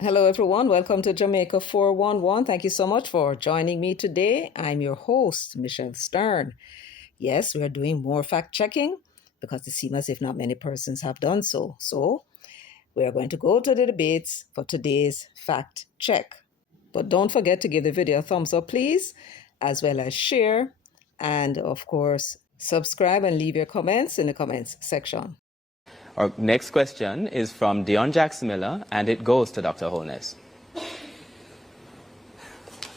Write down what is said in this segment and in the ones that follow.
Hello, everyone. Welcome to Jamaica 411. Thank you so much for joining me today. I'm your host, Michelle Stern. Yes, we are doing more fact checking because it seems as if not many persons have done so. So, we are going to go to the debates for today's fact check. But don't forget to give the video a thumbs up, please, as well as share and, of course, subscribe and leave your comments in the comments section. Our next question is from Dion Jackson Miller, and it goes to Dr. Holness.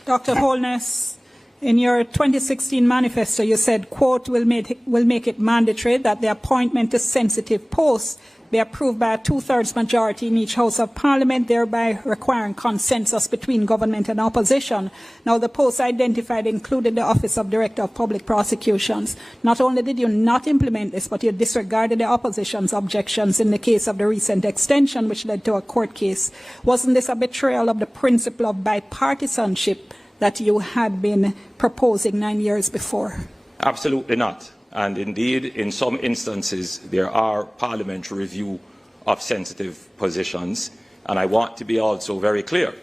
Dr. Holness, in your 2016 manifesto, you said, quote, will make it mandatory that the appointment to sensitive posts be approved by a two-thirds majority in each House of Parliament, thereby requiring consensus between government and opposition. Now, the posts identified included the Office of Director of Public Prosecutions. Not only did you not implement this, but you disregarded the opposition's objections in the case of the recent extension, which led to a court case. Wasn't this a betrayal of the principle of bipartisanship that you had been proposing 9 years before? Absolutely not. And indeed, in some instances, there are parliamentary review of sensitive positions. And I want to be also very clear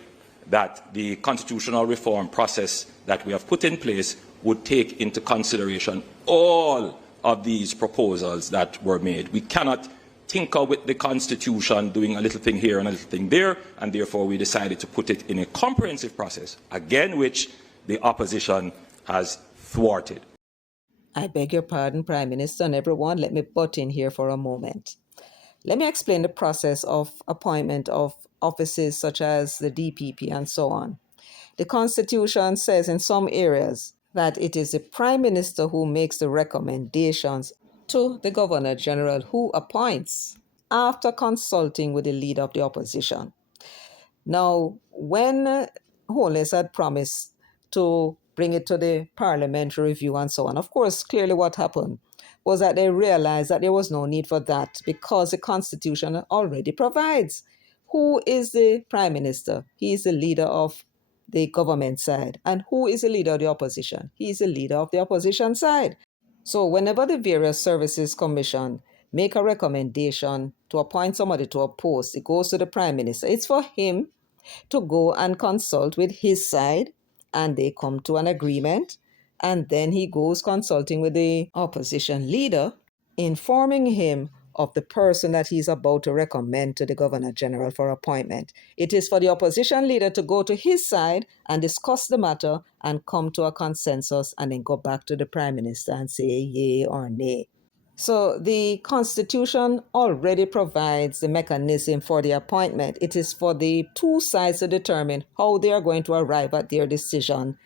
that the constitutional reform process that we have put in place would take into consideration all of these proposals that were made. We cannot tinker with the Constitution, doing a little thing here and a little thing there, and therefore we decided to put it in a comprehensive process, again which the opposition has thwarted. I beg your pardon, Prime Minister, and everyone, let me butt in here for a moment. Let me explain the process of appointment of offices such as the DPP and so on. The Constitution says in some areas that it is the Prime Minister who makes the recommendations to the Governor General, who appoints after consulting with the leader of the opposition. Now, when Holness had promised to bring it to the parliamentary review and so on, of course, clearly what happened was that they realized that there was no need for that because the Constitution already provides. Who is the Prime Minister? He is the leader of the government side. And who is the leader of the opposition? He is the leader of the opposition side. So whenever the various services commission make a recommendation to appoint somebody to a post, it goes to the Prime Minister. It's for him to go and consult with his side, and they come to an agreement, and then he goes consulting with the opposition leader, informing him of the person that he's about to recommend to the Governor General for appointment. It is for the opposition leader to go to his side and discuss the matter and come to a consensus and then go back to the Prime Minister and say yay or nay. So the Constitution already provides the mechanism for the appointment. It is for the two sides to determine how they are going to arrive at their decision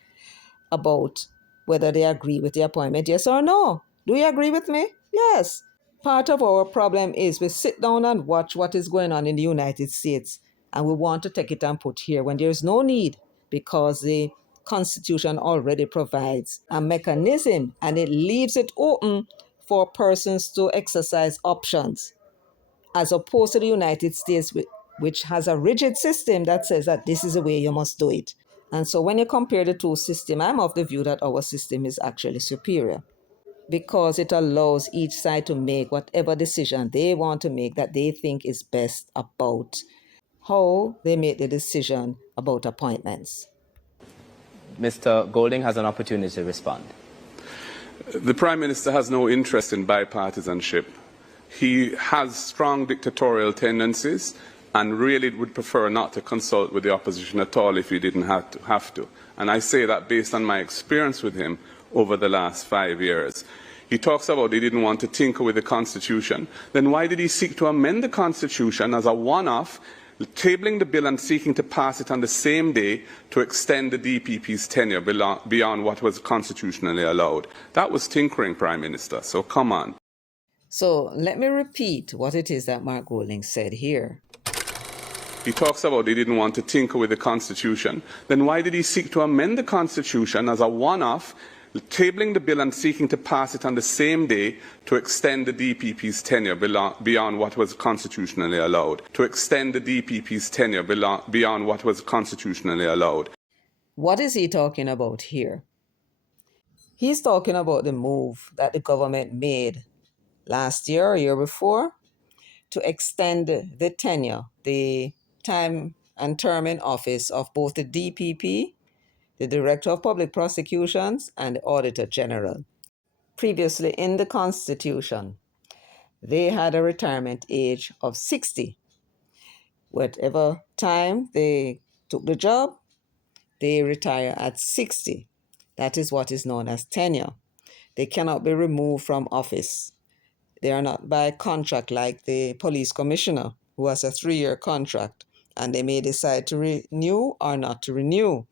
about whether they agree with the appointment, yes or no. Do you agree with me? Yes. Part of our problem is we sit down and watch what is going on in the United States, and we want to take it and put here when there is no need, because the Constitution already provides a mechanism and it leaves it open for persons to exercise options, as opposed to the United States, which has a rigid system that says that this is the way you must do it. And so when you compare the two systems, I'm of the view that our system is actually superior because it allows each side to make whatever decision they want to make that they think is best about how they make the decision about appointments. Mr. Golding has an opportunity to respond. The Prime Minister has no interest in bipartisanship. He has strong dictatorial tendencies and really would prefer not to consult with the opposition at all if he didn't have to. And I say that based on my experience with him over the last 5 years. He talks about he didn't want to tinker with the Constitution. Then why did he seek to amend the Constitution as a one-off, tabling the bill and seeking to pass it on the same day to extend the DPP's tenure beyond what was constitutionally allowed? That was tinkering, Prime Minister, so come on. So let me repeat what it is that Mark Golding said here. He talks about he didn't want to tinker with the Constitution. Then why did he seek to amend the Constitution as a one-off, tabling the bill and seeking to pass it on the same day to extend the DPP's tenure beyond what was constitutionally allowed? To extend the DPP's tenure beyond what was constitutionally allowed. What is he talking about here? He's talking about the move that the government made last year or year before to extend the tenure, the time and term in office of both the DPP, the Director of Public Prosecutions, and the Auditor General. Previously in the Constitution, they had a retirement age of 60. Whatever time they took the job, they retire at 60. That is what is known as tenure. They cannot be removed from office. They are not by contract like the police commissioner, who has a 3-year contract, and they may decide to renew or not to renew.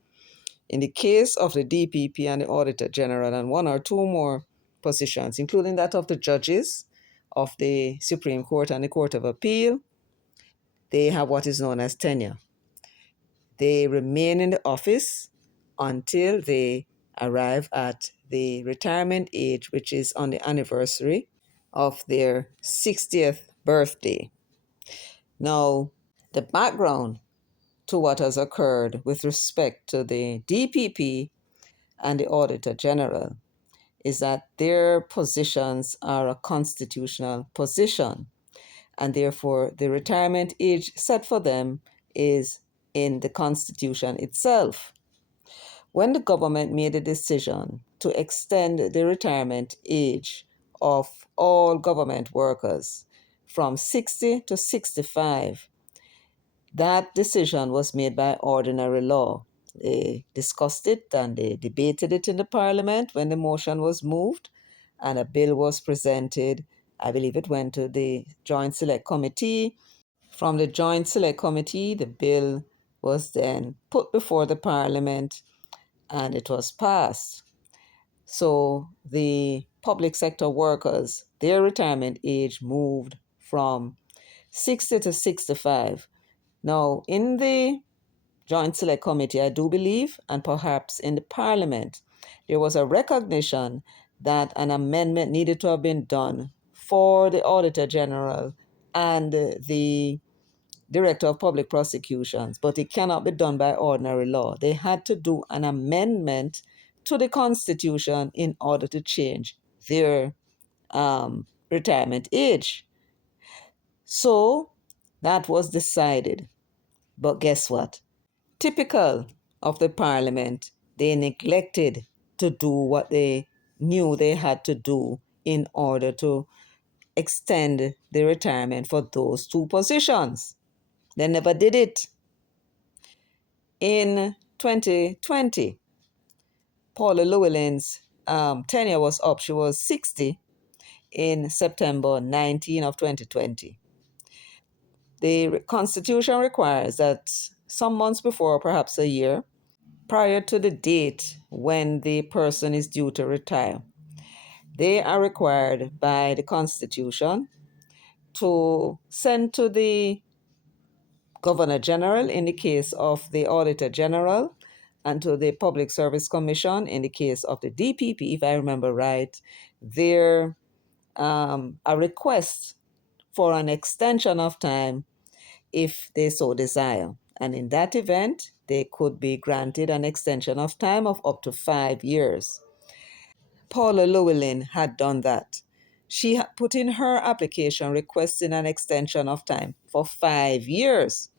In the case of the DPP and the Auditor General and one or two more positions, including that of the judges of the Supreme Court and the Court of Appeal, they have what is known as tenure. They remain in the office until they arrive at the retirement age, which is on the anniversary of their 60th birthday. Now, the background to what has occurred with respect to the DPP and the Auditor General is that their positions are a constitutional position, and therefore the retirement age set for them is in the Constitution itself. When the government made a decision to extend the retirement age of all government workers from 60 to 65, that decision was made by ordinary law. They discussed it and they debated it in the parliament when the motion was moved, and a bill was presented. I believe it went to the Joint Select Committee. From the Joint Select Committee, the bill was then put before the parliament and it was passed. So the public sector workers, their retirement age moved from 60 to 65. Now, in the Joint Select Committee, I do believe, and perhaps in the Parliament, there was a recognition that an amendment needed to have been done for the Auditor General and the Director of Public Prosecutions, but it cannot be done by ordinary law. They had to do an amendment to the Constitution in order to change their retirement age. So that was decided. But guess what? Typical of the Parliament, they neglected to do what they knew they had to do in order to extend the retirement for those two positions. They never did it. In 2020, Paula Llewellyn's tenure was up. She was 60 in September 19 of 2020. The Constitution requires that some months before, perhaps a year, prior to the date when the person is due to retire, they are required by the Constitution to send to the Governor General in the case of the Auditor General and to the Public Service Commission in the case of the DPP, if I remember right, their a request for an extension of time if they so desire. And in that event, they could be granted an extension of time of up to 5 years. Paula Llewellyn had done that. She had put in her application requesting an extension of time for 5 years.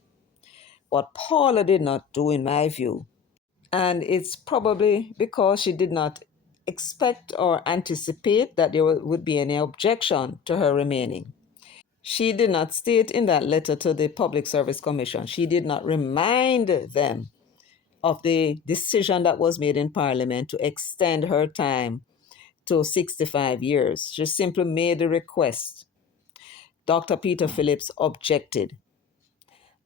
What Paula did not do, in my view, and it's probably because she did not expect or anticipate that there would be any objection to her remaining. She did not state in that letter to the Public Service Commission, she did not remind them of the decision that was made in Parliament to extend her time to 65 years. She simply made the request. Dr. Peter Phillips objected.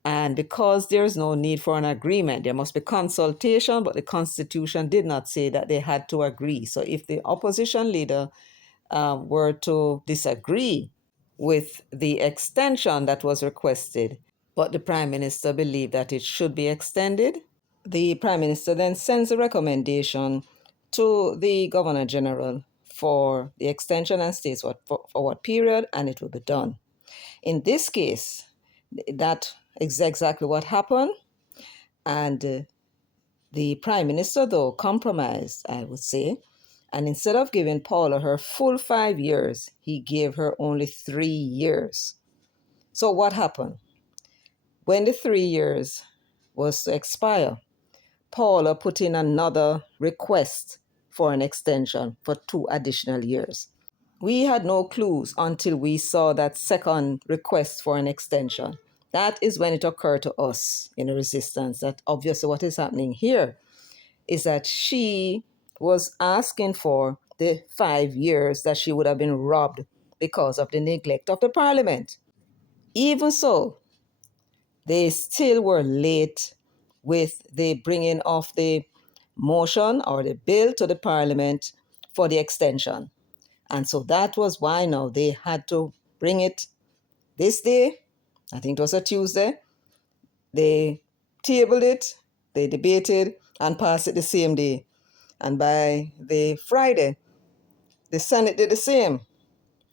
And because there is no need for an agreement, there must be consultation, but the Constitution did not say that they had to agree. So if the opposition leader were to disagree with the extension that was requested, but the Prime Minister believed that it should be extended, the Prime Minister then sends a recommendation to the Governor General for the extension and states for what period, and it will be done. In this case, that is exactly what happened, and the Prime Minister, though, compromised, I would say, and instead of giving Paula her full 5 years, he gave her only 3 years. So what happened? When the 3 years was to expire. Paula put in another request for an extension for 2 additional years. We had no clues until we saw that second request for an extension. That is when it occurred to us in the resistance that obviously what is happening here is that she was asking for the 5 years that she would have been robbed because of the neglect of the parliament. Even so, they still were late with the bringing of the motion or the bill to the parliament for the extension. And so that was why now they had to bring it this day. I think it was a Tuesday. They tabled it, they debated, and passed it the same day. And by the Friday, the Senate did the same.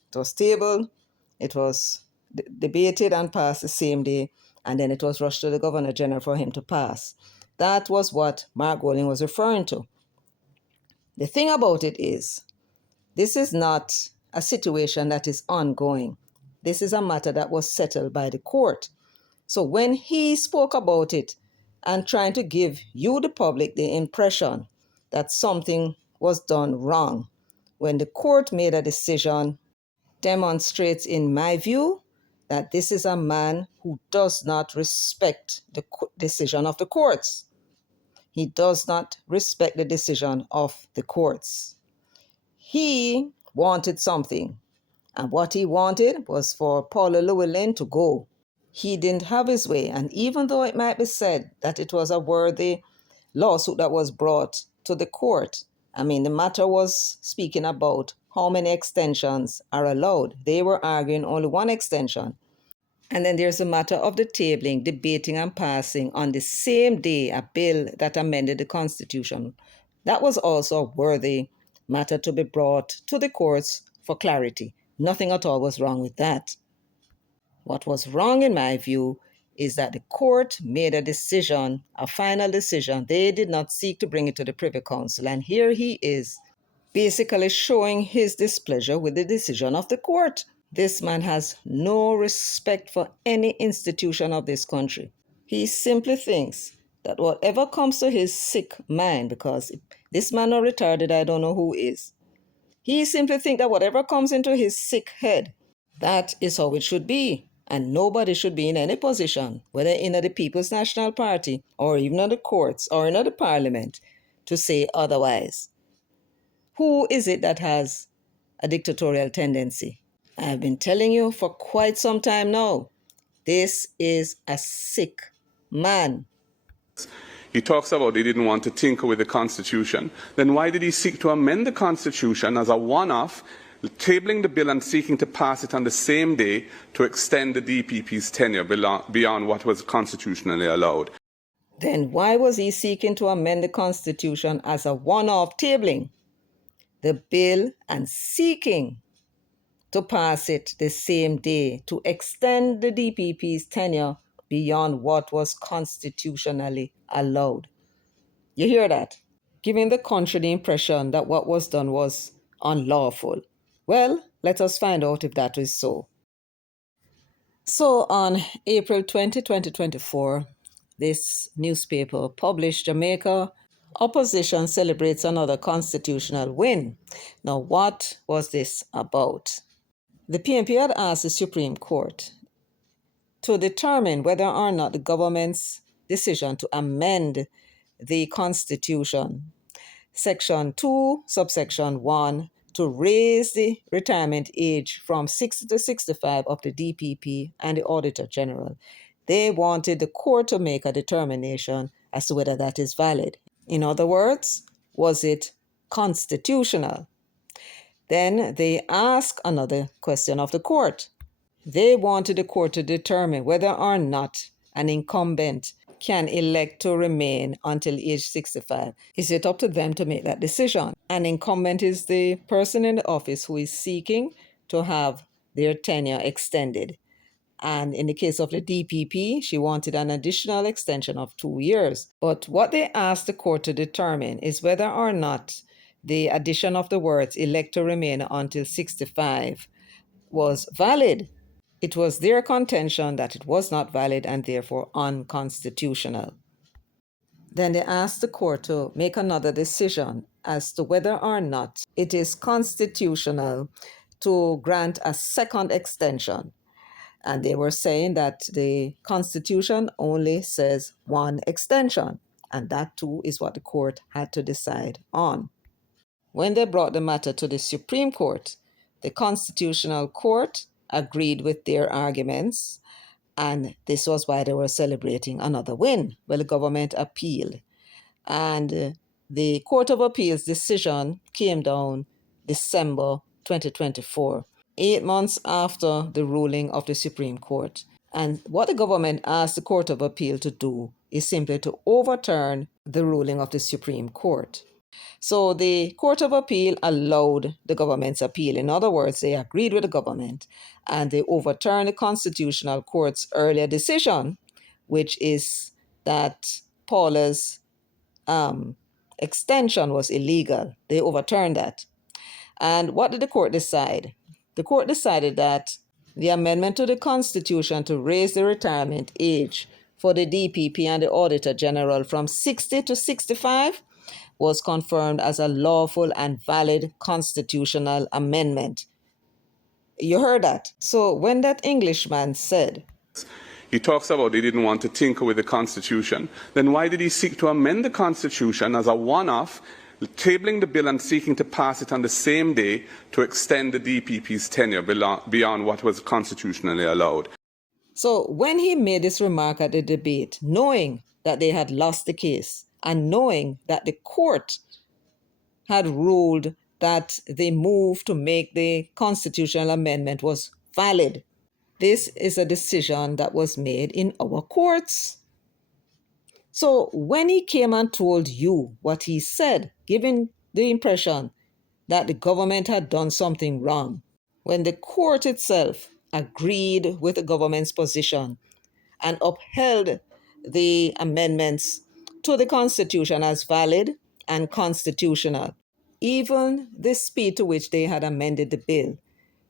It was tabled, it was debated and passed the same day, and then it was rushed to the Governor General for him to pass. That was what Mark Golding was referring to. The thing about it is, this is not a situation that is ongoing. This is a matter that was settled by the court. So when he spoke about it and trying to give you, the public, the impression that something was done wrong, when the court made a decision, demonstrates, in my view, that this is a man who does not respect the decision of the courts. He does not respect the decision of the courts. He wanted something, and what he wanted was for Paula Llewellyn to go. He didn't have his way, and even though it might be said that it was a worthy lawsuit that was brought to the court, I mean, the matter was speaking about how many extensions are allowed. They were arguing only one extension. And then there's a matter of the tabling, debating, and passing on the same day a bill that amended the Constitution. That was also a worthy matter to be brought to the courts for clarity. Nothing at all was wrong with that. What was wrong, in my view, is that the court made a decision, a final decision. They did not seek to bring it to the Privy Council. And here he is, basically showing his displeasure with the decision of the court. This man has no respect for any institution of this country. He simply thinks that whatever comes to his sick mind, because this man or retarded, I don't know who is, he simply thinks that whatever comes into his sick head, that is how it should be. And nobody should be in any position, whether in the People's National Party or even in the courts or in the parliament, to say otherwise. Who is it that has a dictatorial tendency? I've been telling you for quite some time now, this is a sick man. He talks about he didn't want to tinker with the Constitution. Then why did he seek to amend the Constitution as a one-off, tabling the bill and seeking to pass it on the same day to extend the DPP's tenure beyond what was constitutionally allowed? Then why was he seeking to amend the Constitution as a one-off tabling the bill and seeking to pass it the same day to extend the DPP's tenure beyond what was constitutionally allowed? You hear that? Giving the country the impression that what was done was unlawful. Well, let us find out if that is so. So on April 20, 2024, this newspaper published Jamaica Opposition Celebrates Another Constitutional Win. Now, what was this about? The PNP had asked the Supreme Court to determine whether or not the government's decision to amend the Constitution, Section 2, subsection 1, to raise the retirement age from 60 to 65 of the DPP and the Auditor General. They wanted the court to make a determination as to whether that is valid. In other words, was it constitutional? Then they asked another question of the court. They wanted the court to determine whether or not an incumbent can elect to remain until age 65. Is it up to them to make that decision? An incumbent is the person in the office who is seeking to have their tenure extended. And in the case of the DPP, she wanted an additional extension of 2 years. But what they asked the court to determine is whether or not the addition of the words elect to remain until 65 was valid. It was their contention that it was not valid and therefore unconstitutional. Then they asked the court to make another decision as to whether or not it is constitutional to grant a second extension. And they were saying that the Constitution only says one extension. And that too is what the court had to decide on. When they brought the matter to the Supreme Court, the Constitutional Court agreed with their arguments, and this was why they were celebrating another win. Well, the government appealed, and the Court of Appeals decision came down December 2024, 8 months after the ruling of the Supreme Court. And what the government asked the Court of Appeal to do is simply to overturn the ruling of the Supreme Court. So the Court of Appeal allowed the government's appeal. In other words, they agreed with the government and they overturned the Constitutional Court's earlier decision, which is that Paula's extension was illegal. They overturned that. And what did the court decide? The court decided that the amendment to the Constitution to raise the retirement age for the DPP and the Auditor General from 60 to 65 was confirmed as a lawful and valid constitutional amendment. You heard that. So when that Englishman said, He talks about he didn't want to tinker with the Constitution. Then why did he seek to amend the Constitution as a one-off, tabling the bill and seeking to pass it on the same day to extend the DPP's tenure beyond what was constitutionally allowed? So when he made this remark at the debate, knowing that they had lost the case and knowing that the court had ruled that the move to make the constitutional amendment was valid, this is a decision that was made in our courts. So when he came and told you what he said, giving the impression that the government had done something wrong, when the court itself agreed with the government's position and upheld the amendments to the Constitution as valid and constitutional, even the speed to which they had amended the bill,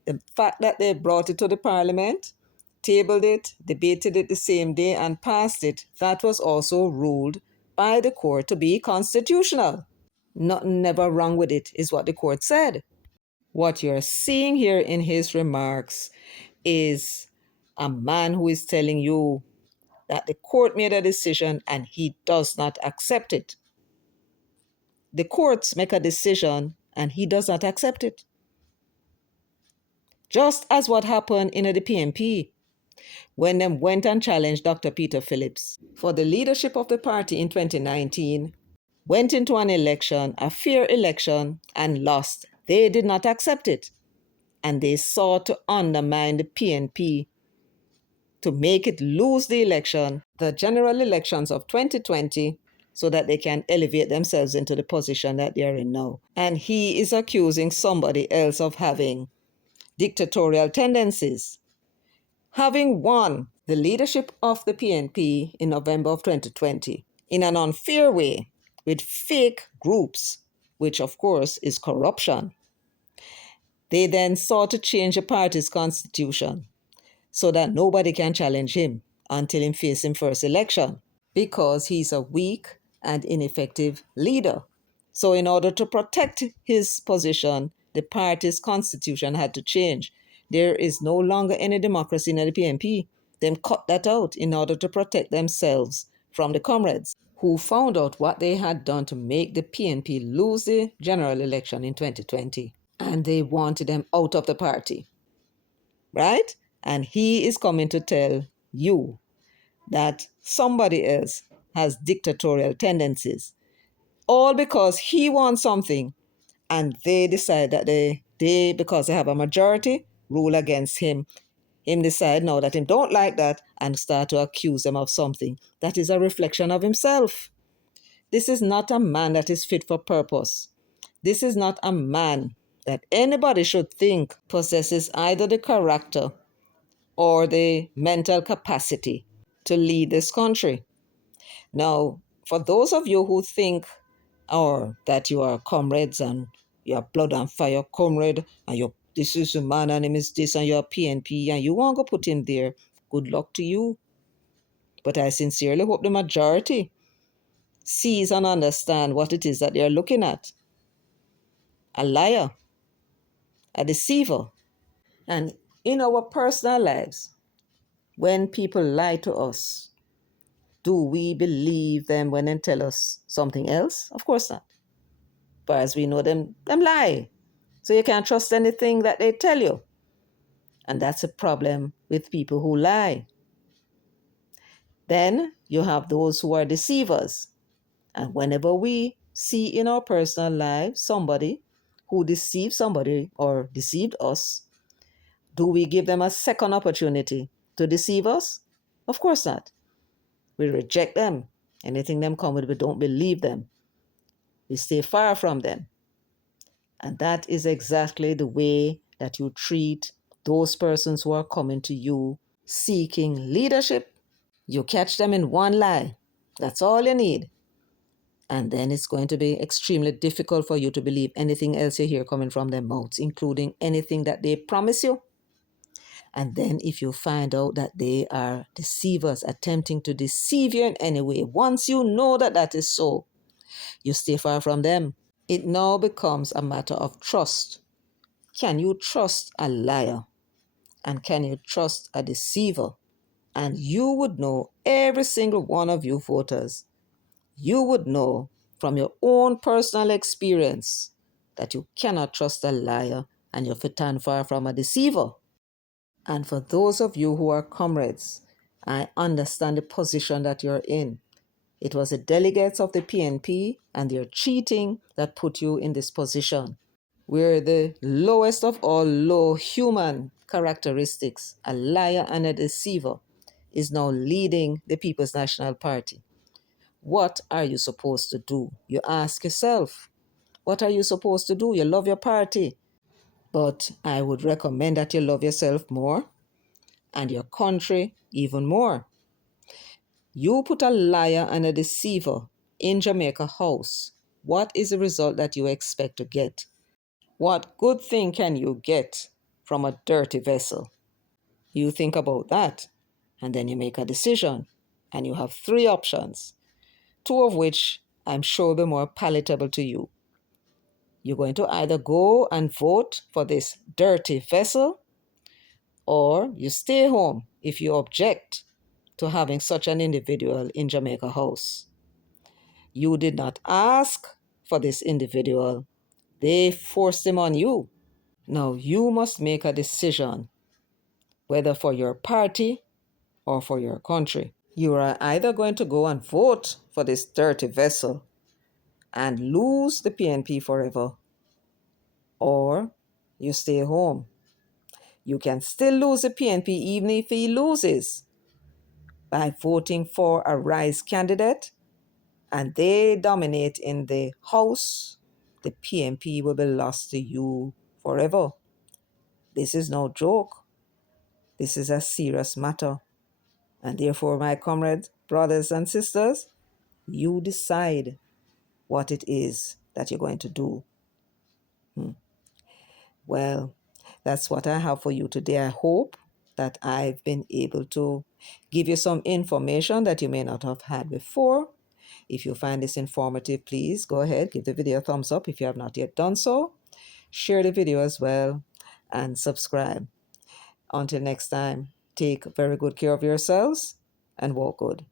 the fact that they brought it to the Parliament, tabled it, debated it the same day, and passed it, that was also ruled by the court to be constitutional. Nothing never wrong with it, is what the court said. What you're seeing here in his remarks is a man who is telling you that the court made a decision and he does not accept it. The courts make a decision and he does not accept it. Just as what happened in the PNP when they went and challenged Dr. Peter Phillips for the leadership of the party in 2019, went into an election, a fair election, and lost. They did not accept it. And they sought to undermine the PNP to make it lose the election, the general elections of 2020, so that they can elevate themselves into the position that they are in now. And he is accusing somebody else of having dictatorial tendencies. Having won the leadership of the PNP in November of 2020 in an unfair way with fake groups, which of course is corruption, they then sought to change the party's constitution so that nobody can challenge him until he faces his first election, because he's a weak and ineffective leader. So in order to protect his position, the party's constitution had to change. There is no longer any democracy in the PNP. They cut that out in order to protect themselves from the comrades who found out what they had done to make the PNP lose the general election in 2020. And they wanted them out of the party, right? And he is coming to tell you that somebody else has dictatorial tendencies, all because he wants something and they decide that they because they have a majority, rule against him. Him decide now that him don't like that and start to accuse them of something that is a reflection of himself. This is not a man that is fit for purpose. This is not a man that anybody should think possesses either the character or the mental capacity to lead this country. Now, for those of you who think or that you are comrades and you are blood and fire comrade and you this is a man and him is this and you're PNP and you want to put him there, good luck to you. But I sincerely hope the majority sees and understand what it is that they're looking at. A liar, a deceiver. And in our personal lives, when people lie to us, do we believe them when they tell us something else? Of course not. But as we know them lie. So you can't trust anything that they tell you. And that's a problem with people who lie. Then you have those who are deceivers. And whenever we see in our personal lives somebody who deceived somebody or deceived us, do we give them a second opportunity to deceive us? Of course not. We reject them. Anything them come with, we don't believe them. We stay far from them. And that is exactly the way that you treat those persons who are coming to you seeking leadership. You catch them in one lie. That's all you need. And then it's going to be extremely difficult for you to believe anything else you hear coming from their mouths, including anything that they promise you. And then if you find out that they are deceivers attempting to deceive you in any way, once you know that that is so, you stay far from them. It now becomes a matter of trust. Can you trust a liar? And can you trust a deceiver? And you would know, every single one of you voters, you would know from your own personal experience that you cannot trust a liar and you stand far from a deceiver. And for those of you who are comrades, I understand the position that you're in. It was the delegates of the PNP and their cheating that put you in this position. We're the lowest of all low human characteristics. A liar and a deceiver is now leading the People's National Party. What are you supposed to do? You ask yourself, what are you supposed to do? You love your party, but I would recommend that you love yourself more and your country even more. You put a liar and a deceiver in Jamaica House. What is the result that you expect to get? What good thing can you get from a dirty vessel? You think about that, and then you make a decision, and you have three options, two of which I'm sure will be more palatable to you. You're going to either go and vote for this dirty vessel, or you stay home if you object to having such an individual in Jamaica House. You did not ask for this individual. They forced him on you. Now you must make a decision, whether for your party or for your country. You are either going to go and vote for this dirty vessel and lose the PNP forever, or you stay home. You can still lose the PNP even if he loses by voting for a Rise candidate and they dominate in the House. The PNP will be lost to you forever. This is no joke. This is a serious matter. And therefore, my comrades, brothers, and sisters, you decide what it is that you're going to do. Well, that's what I have for you today. I hope that I've been able to give you some information that you may not have had before. If you find this informative, please go ahead, give the video a thumbs up if you have not yet done so. Share the video as well and subscribe. Until next time, take very good care of yourselves and walk good.